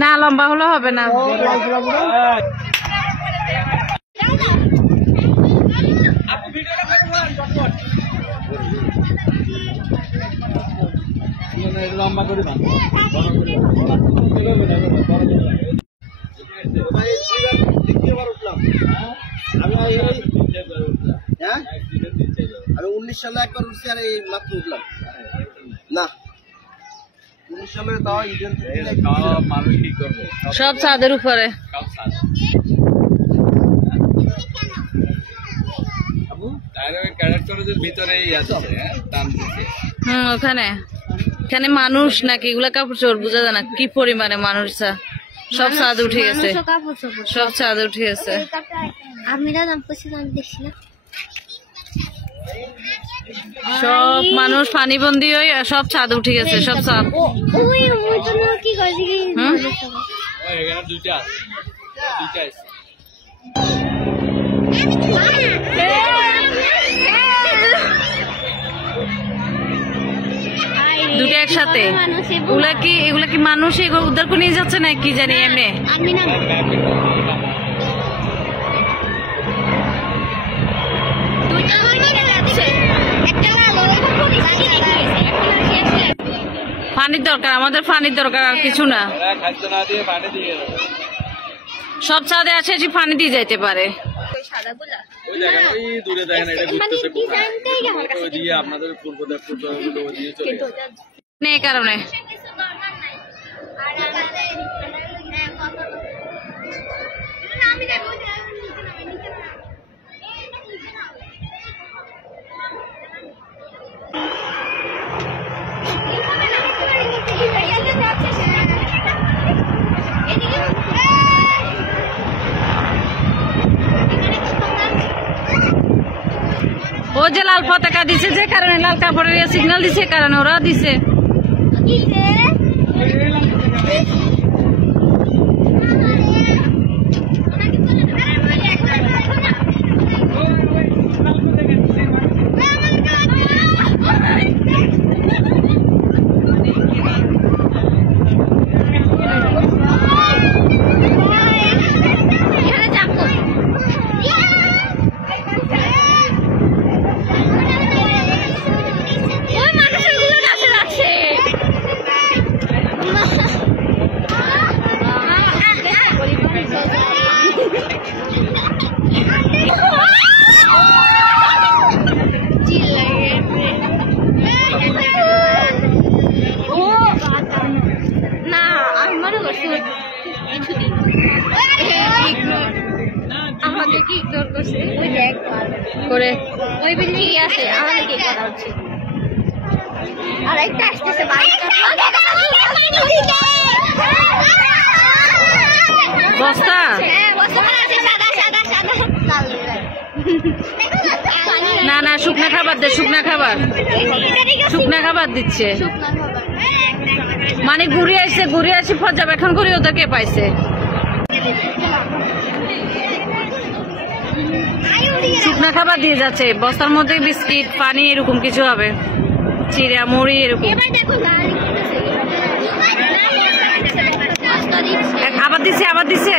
না লম্বা হলে হবে না। লম্বা করে আমি 19 সালে একবার উঠছি আর এই মাত্র উঠলাম না। 19 সালে তাও মানুষ কি করবে সব ছাদের উপরে। ওখানে এখানে মানুষ নাকি এগুলা কাপড় চোপড় বোঝা যায় না কি পরিমাণে মানুষ। সব ছাদ উঠে গেছে, সব ছাদ উঠে গেছে। সব মানুষ পানিবন্দি হয়ে সব ছাদ উঠে গেছে, সব ছাদ। দুটো একসাথে। এগুলা কি মানুষ উদ্ধার করে নিয়ে যাচ্ছে না কি জানি এমনি। পানির দরকার, আমাদের পানির দরকার, আর কিছু না। সব ছাদে আছে যে পানি দিয়ে যাইতে পারে। এই কারণে ও যে লাল পতাকা দিছে, যে কারণে লাল কাপড়ের সিগন্যাল দিছে, কারণে ওরা দিছে। বস্তা না না, শুকনা খাবার দে, শুকনা খাবার, শুকনা খাবার দিচ্ছে। মানে ঘুরে আসছে পর্যবেক্ষণ করে ওদেরকে পাইছে। শুকনা খাবার দিয়ে যাচ্ছে, বস্তার মধ্যে বিস্কিট, পানি এরকম কিছু হবে, চিড়া মুড়ি এরকম। আবার দিছে